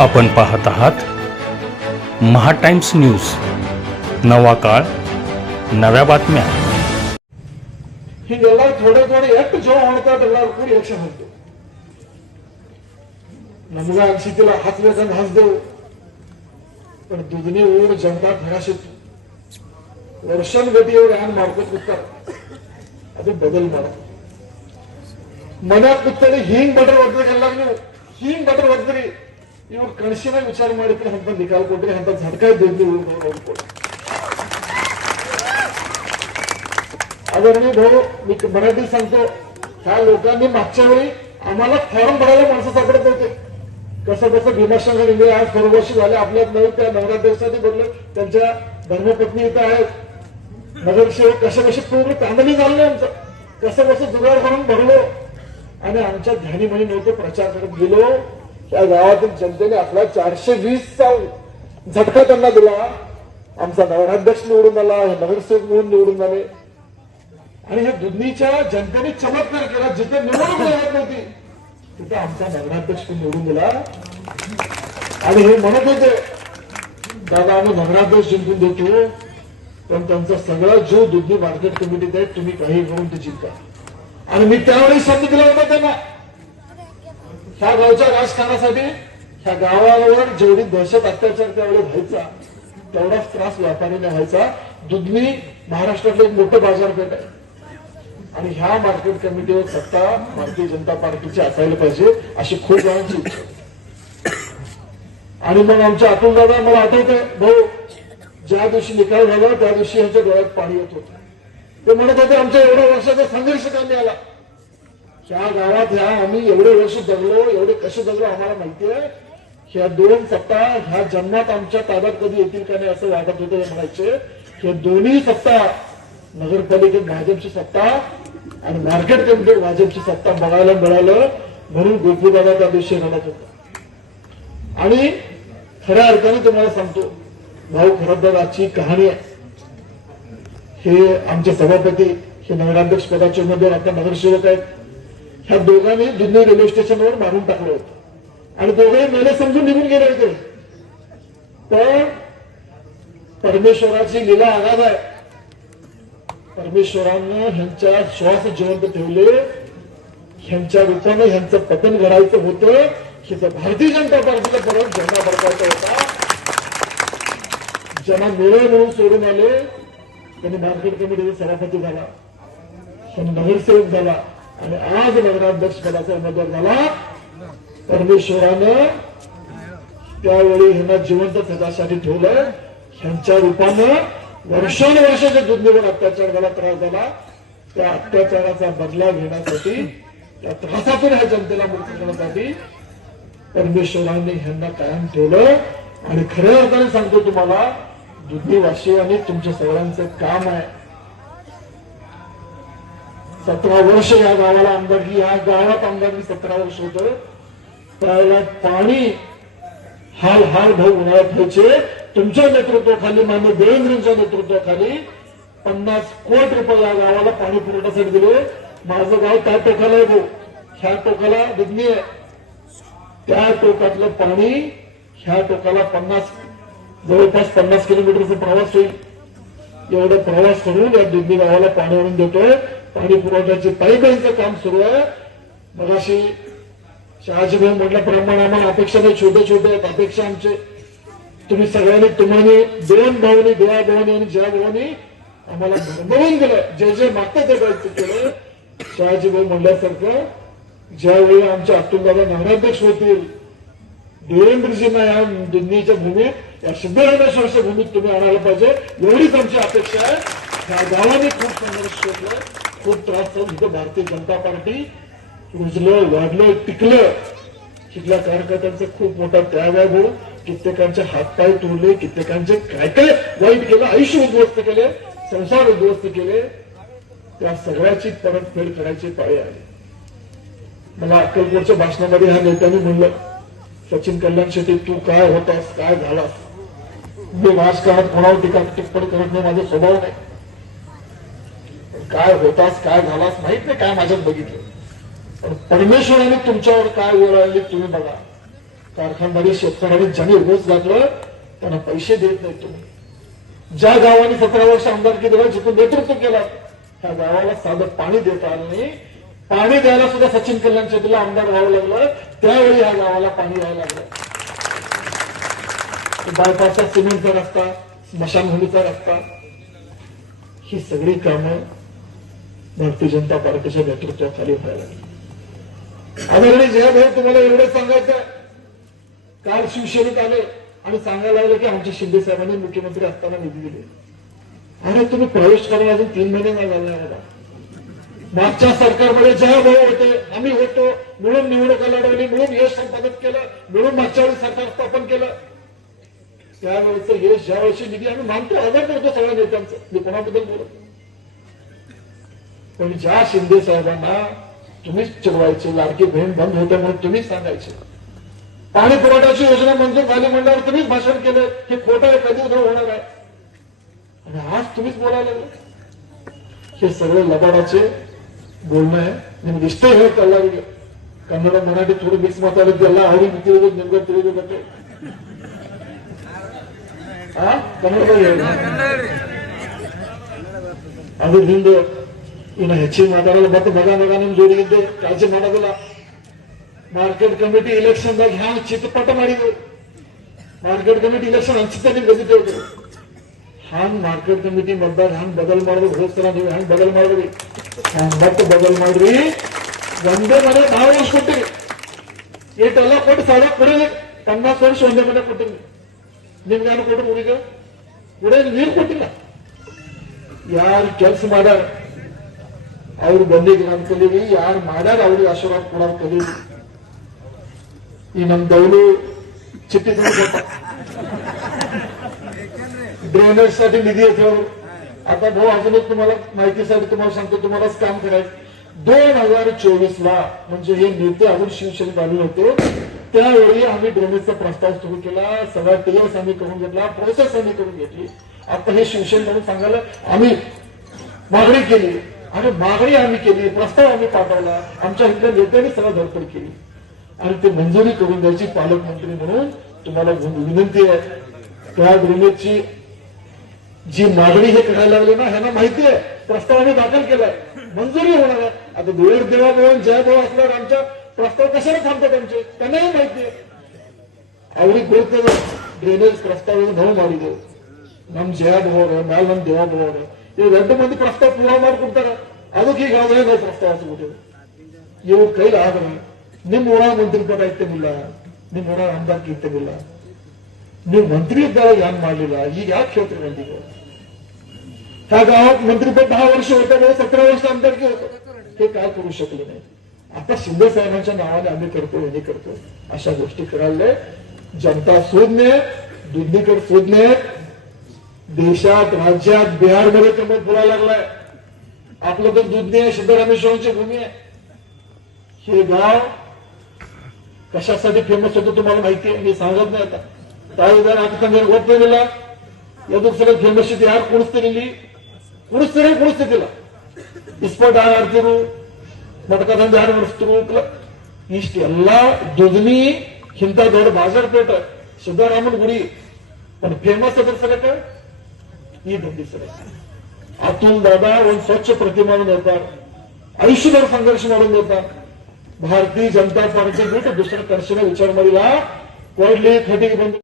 आपण पाहत आहात महा टाइम्स न्यूज नवा काळ नव्या बातम्या ಹೀಗೆಲ್ಲ ಥೋಡೆ ಥೋಡೆ ಎಷ್ಟು ಜೋ ಮಾಡ್ತಾ ಎಲ್ಲರೂ ಕೂಡಿ ಎಲೆಕ್ಷನ್ ಹಾಕ್ತೇವೆ ನಮ್ಗ ಅನ್ಸಿತಿಲ್ಲ ಹಚ್ಬೇಕಂತ ಹಚ್ದೆವು पण दुधनी ಊರು ಜನತಾ ಭರಾಸಿತ್ತು ವರ್ಷನ್ ಗತಿ ಅವ್ರು ಹ್ಯಾಂಗ್ ಮಾಡ್ಕೊತ ಕೂತಾರ ಅದು ಬದಲ್ ಮಾಡ ಮನ್ಯಾಗ ಕೂತಾರೆ ಹಿಂಗ್ ಬಟರ್ ಹೊಡ್ದ್ರಿ ಎಲ್ಲಾರು ನೀವು ಹಿಂಗ್ ಬಟರ್ ಹೊಡ್ದ್ರಿ ಇವ್ರು ಕಣಸಿನಾಗ ವಿಚಾರ ಮಾಡಿದ್ರೆ ಅಂತ ನಿಕಾಲ್ ಕೊಟ್ರಿ ಅಂತ ಝಟ್ಕಾಯ್ ದುಡ್ಡು ಹೋಗ್ಕೊಡ್ರಿ आदरणीय भाऊ मी मराठी सांगतो ह्या लोकांनी मागच्या वेळी आम्हाला फॉर्म भरायला माणसं सापडत होते कसं कसं भीमाशंकर इंगळे आज वर्षी झाले आपल्यात नाही त्या नगराध्यक्षाने बदल त्यांच्या धर्मपत्नी इथं आहेत नगरसेवक कसे कसे पूर्ण कामणी झालं आमचं कसं कसं जुगाड करून भरलो आणि आमच्या ध्यानी म्हणी नव्हते प्रचार करत गेलो त्या गावातील जनतेने आपला चारशे वीसचा झटका त्यांना दिला. आमचा नगराध्यक्ष निवडून आला हे नगरसेवक म्हणून निवडून आले. आणि हे दुधनीच्या जनतेने चमत्कार केला जिथे निवडणूक लागत नव्हती तिथे आमचा नगराध्यक्ष निवडून दिला आणि हे म्हणत होते दादा आम्ही नगराध्यक्ष जिंकून देतो पण त्यांचा सगळा जो दुधनी मार्केट कमिटीत आहे तुम्ही काही करून ते जिंका. आणि मी त्यावेळी शब्द दिला होता त्यांना ह्या गावच्या राजकारणासाठी ह्या गावावर जेवढी दहशत अत्याचार त्यावेळी व्हायचा तेवढाच त्रास व्यापारीने व्हायचा. दुधनी महाराष्ट्रातलं एक मोठं बाजारपेठ आहे. आणि ह्या मार्केट कमिटीवर सत्ता भारतीय जनता पार्टीची असायला पाहिजे अशी खूप जणांची इच्छा होती. आणि मग आमच्या अतुल दादा मला आठवत आहे भाऊ ज्या दिवशी निकाल झाला त्या दिवशी ह्याच्या डोळ्यात पाणी येत होतं. ते म्हणत होते आमच्या एवढ्या वर्षाचा संघर्ष त्यांनी आला त्या गावात ह्या आम्ही एवढे वर्ष जगलो एवढे कसे जगलो आम्हाला माहिती आहे? ह्या दोन सत्ता ह्या जन्मात आमच्या ताब्यात कधी येतील का नाही असं वाटत होतं हे म्हणायचे. हे दोन्ही सत्ता नगरपालिकेत भाजपची सत्ता आणि मार्केट कमिटीत भाजपची सत्ता बघायला मिळालं म्हणून गोपीबाबा त्या दिवशी रडत होता. आणि खऱ्या अर्थाने तुम्हाला सांगतो भाऊ खरंतर आजची कहाणी आहे. हे आमचे सभापती हे नगराध्यक्ष पदाचे उमेदवार आता नगरसेवक आहेत. ह्या दोघांनी जुन्नर रेल्वे स्टेशनवर मारून टाकलं होतं. आणि दोघे मेले समजून निघून गेले होते. पण परमेश्वराची लीला आगाध आहे. परमेश्वरानं ह्यांच्या श्वास जिवंत ठेवले. ह्यांच्या रूपानं ह्यांचं पतन घडायचं होतं. हे भारतीय जनता पार्टीला परत झेंडा फडकायचा होता. ज्यांना मिळे म्हणून सोडून आले त्यांनी मार्केट कमिटीचा सभापती झाला. नगरसेवक झाला. आणि आज नगराध्यक्ष पदाचा उमेदवार झाला. परमेश्वरानं त्यावेळी ह्यांना जिवंत त्याच्यासाठी ठेवलं. ह्यांच्या रूपानं वर्षानुवर्षाच्या दुधनीवर अत्याचार झाला त्रास झाला. त्या अत्याचाराचा बदला घेण्यासाठी त्या त्रासातून ह्या जनतेला मुक्त करण्यासाठी परमेश्वराने ह्यांना कायम ठेवलं. आणि खऱ्या अर्थाने सांगतो तुम्हाला दुधनीवासियांनी तुमच्या सगळ्यांचं काम आहे. सतरा वर्ष या गावाला आमदारकी या गावात आमदारकी सतरा वर्ष होत. त्याला पाणी हाल हाल भाऊ उन्हाळ्यात व्हायचे तुमच्या नेतृत्वाखाली मान्य देवेंद्रांच्या नेतृत्वाखाली पन्नास कोटी रुपये या गावाला पाणी पुरवठ्यासाठी दिले. माझं गाव त्या टोकाला आहे भाऊ. ह्या टोकाला दुग्नी आहे. त्या टोकातलं पाणी ह्या टोकाला पन्नास जवळपास पन्नास किलोमीटरचा प्रवास होईल. एवढा प्रवास करून या दुग्धी गावाला पाणी आणून देतोय. पाणी पुरवठ्याची पाईपलाईनचं काम सुरू आहे. मगाशी शहाजीभाऊ म्हटल्याप्रमाणे आम्हाला अपेक्षा नाही छोटे छोटे आहेत. अपेक्षा आमचे तुम्ही सगळ्यांनी तुम्हाला दोन भावनी देवा भावनी आणि जया भावनी आम्हाला भरभरून दिलं. जे जे मागतात ते काय केलं. शहाजीभाऊ म्हणल्यासारखं ज्यावेळी आमच्या अतुलदादा नगराध्यक्ष होतील देवेंद्रजींना या दिल्लीच्या भूमीत या सिद्धरामेश्वरच्या भूमीत तुम्ही आणायला पाहिजे. एवढीच आमची अपेक्षा आहे. त्या गावाने खूप संघर्ष केला. खूप त्रास झाला. तिथं भारतीय जनता पार्टी रुजलं वाढलं टिकलं. तिथल्या कार्यकर्त्यांचा खूप मोठा त्याग आहे भाऊ कित्येकांचे हातपाय तोडले कित्येकांचे काय काय वाईट केलं आयुष्य उद्ध्वस्त केले संसार उद्ध्वस्त केले. त्या सगळ्याची परतफेड करायची पाळी आली. मला अक्कलकोटच्या भाषणामध्ये ह्या नेत्यांनी म्हणलं सचिन कल्याण शेट्टी तू काय होतास काय झालास? मी राजकारणात कोणावर टीका टिप्पण करत नाही माझा स्वभाव नाही. काय होतास काय झालास माहीत नाही काय माझ्यात बघितलं. पण परमेश्वराने तुमच्यावर काय वेळ आली तुम्ही बघा. कारखानदारी शेतकऱ्यांनी ज्यांनी रोज घातलं त्यांना पैसे देत नाही तुम्ही. ज्या गावाने सतरा वर्ष आमदारकी दिला जिथून नेतृत्व केला त्या गावाला साधं पाणी देता आलं नाही. पाणी द्यायला सुद्धा सचिन कल्याण चौधरीला आमदार व्हावं लागलं. त्यावेळी ह्या गावाला पाणी द्यायला लागलं. बायपासचा सिमेंटचा रस्ता स्मशानभूमीचा रस्ता ही सगळी कामं भारतीय जनता पार्टीच्या नेतृत्वाखाली व्हायला लागली आदरणीय जयभाऊ तुम्हाला एवढं सांगायचं काल शिवसैनिक आले आणि सांगायला लागले की आमच्या शिंदे साहेबांनी मुख्यमंत्री असताना निधी दिले. अरे तुम्ही प्रवेश करायला अजून तीन महिने नाही झाला मला मागच्या सरकारमध्ये जयभाऊ होते आम्ही होतो म्हणून निवडणुका लढवली म्हणून यश संपादन केलं म्हणून मागच्या वेळी सरकार स्थापन केलं. त्यावेळेचं यश ज्या वर्षी निधी आम्ही मानतो आदर करतो सगळ्या नेत्यांचं. मी कोणाबद्दल बोलत नाही. पण ज्या शिंदे साहेबांना तुम्हीच चिडवायचे लाडकी बहीण बंद होते म्हणून तुम्हीच सांगायचे. पाणी पुरवठ्याची योजना मंजूर झाली म्हणल्यावर तुम्हीच भाषण केलं हे खोटं आहे कधी उद्या होणार आहे? आणि आज तुम्हीच बोलायला हे सगळे लबाडाचे बोलणं आहे. दिसतंय हे कळला कन्नड मराठी थोडी मिक्स मत आले त्याला आवडी किती होते निर्गत तिथे हा? कन्नड अजून हिंदू ಇನ್ನು ಹೆಚ್ಚಿಗೆ ಮಾತಾಡಲ್ಲ ಮತ್ತ ಮಗ ನಿಮ್ ಜೋಡಿಗಿದ್ದೆ ಕಾಳಜಿ ಮಾಡೋದಿಲ್ಲ. ಮಾರ್ಕೆಟ್ ಕಮಿಟಿ ಇಲೆಕ್ಷನ್ ದಾಗ ಹ್ಯಾಂಗ ಚಿತ್ರಪಟ ಮಾಡಿದ್ರು. ಮಾರ್ಕೆಟ್ ಕಮಿಟಿ ಇಲೆಕ್ಷನ್ ಅನ್ಸುತ್ತೆ ನಿಮ್ ಗೊತ್ತಿದ್ದೇವೆ ಹ್ಯಾಂಗ್ ಮಾರ್ಕೆಟ್ ಕಮಿಟಿ ಮತದಾರ ಹ್ಯಾಂಗ್ ಬದಲ್ ಮಾಡಿದ್ರು, ಹೋಗ್ತಾರ ನೀವು? ಹ್ಯಾಂಗ್ ಬದಲ್ ಮಾಡಿದ್ರಿ? ಹ್ಯಾಂಗ್ ಮತ್ತೆ ಬದಲ್ ಮಾಡ್ರಿ ಒಂದೇ ಮನೆ ನಾವು ಉಳಿಸ್ಕೊಟ್ಟಿವಿ. ಏಟೆಲ್ಲ ಕೊಟ್ಟು ಸಾಲ ಕೊಡಿರಿ ಪನ್ನಾಸ್ ವರ್ಷ ಒಂದೇ ಮನೆ ಕೊಟ್ಟಿರಿ ನಿಮ್ಗೆ ಯಾರು ಕೊಟ್ಟರು ಊರಿಗೆ? ಕುಡಿಯೋದು ನೀರು ಕೊಟ್ಟಿಲ್ಲ. ಯಾರು ಕೆಲಸ ಮಾಡ್ಯಾರ? ಅವ್ರು ಬಂದಿಗೆ ನಾನು ಕಲೀವಿ ಯಾರು ಮಾಡ್ಯಾರ ಅವ್ರಿಗೆ ಆಶೀರ್ವಾದ ಕೊಡೋದು ಕಲೀವಿ ಈ ನಮ್ ದೌಲು ಚಿಟ್ಟಿ ತಂದು ಕೊಟ್ಟ ड्रेनेज साठी निधी येतो आता भाऊ अजून एक तुम्हाला माहितीसाठी तुम्हाला सांगतो तुम्हालाच काम करायचं दोन हजार चोवीस ला म्हणजे हे नेते अजून शिवसेनेत आले होते त्यावेळी आम्ही ड्रेनेजचा प्रस्ताव सुरू केला सगळा टीएस आम्ही करून घेतला प्रोसेस आम्ही करून घेतली आता हे शिवसेनेकडून सांगायला आम्ही मागणी केली आणि मागणी आम्ही केली प्रस्ताव आम्ही पाठवला आमच्या इथल्या नेत्यांनी सगळं धडपड केली. आणि ते मंजुरी करून द्यायची पालकमंत्री म्हणून तुम्हाला विनंती आहे. त्या ग्रेनेजची जी मागणी हे करायला लागले ना ह्यांना माहिती आहे. प्रस्ताव आम्ही दाखल केलाय. मंजुरी होणार आहे. आता वेळ देवा मिळून जय देवा असल्यावर आमच्या प्रस्ताव कशाला थांबतात आमचे? त्यांनाही माहिती आहे. आवडी ग्रोथ ड्रेनेज प्रस्ताव नऊ मारी देव नम जया भाऊ नम देवा भाऊ ते मध्ये प्रस्ताव पुरावणार कोणता अजून की गाव हे प्रस्तावाचं कुठे येऊन काही राहत नाही निम होणार मंत्रीपद ऐकते मुला निम होणार आमदार कीर्ते मुला मी मंत्री द्वारा यान मारलेला ही या क्षेत्र मंत्री त्या गावात मंत्रीपद दहा वर्ष होतं म्हणजे सतरा वर्ष आमदार की होतं हे काय करू शकले नाही आता शिंदे साहेबांच्या नावाने आम्ही करतो हे करतो अशा गोष्टी करायला जनता शोधणे दुधनीकड शोधणे देशात राज्यात बिहारमध्ये तब्येत फुला लागलाय. आपलं तर दूध नाही आहे सिद्धरामेश्वरांची भूमी आहे. हे गाव कशासाठी फेमस होतं तुम्हाला माहिती आहे? मी सांगत नाही आता. ताळेदार आता होत नेलेला या यातून फेमस होती यार कोणच तरी लिहिली कोणच तरी. कोणच ते आर वस्तू इष्ट अल्ला दुधनी हिंदा ಇಷ್ಟೆಲ್ಲ ದುದ್ನಿ ಇಂಥ रामन गुडी पण फेमस आहे तर सगळं काय ಈ ಒಂದು ಸಮಸ್ಯೆ ಅತುಲ್ ದಾದಾ ಒಂದು ಸ್ವಚ್ಛ ಪ್ರತಿಮಾನ ನಿರ್ಧಾರ ಆಯುಷ್ಯಭರ ಸಂಘರ್ಷ ಮಾಡೋದು ಹೋದ ಭಾರತೀಯ ಜನತಾ ಪಾರ್ಟಿಗೆ ಬಿಟ್ಟು ದುಸರ ಕನಸಿನ ವಿಚಾರ ಮಾಡಿಲ್ಲ ಕೊಡ್ಲಿ ಕಟಿಗೆ ಬಂದು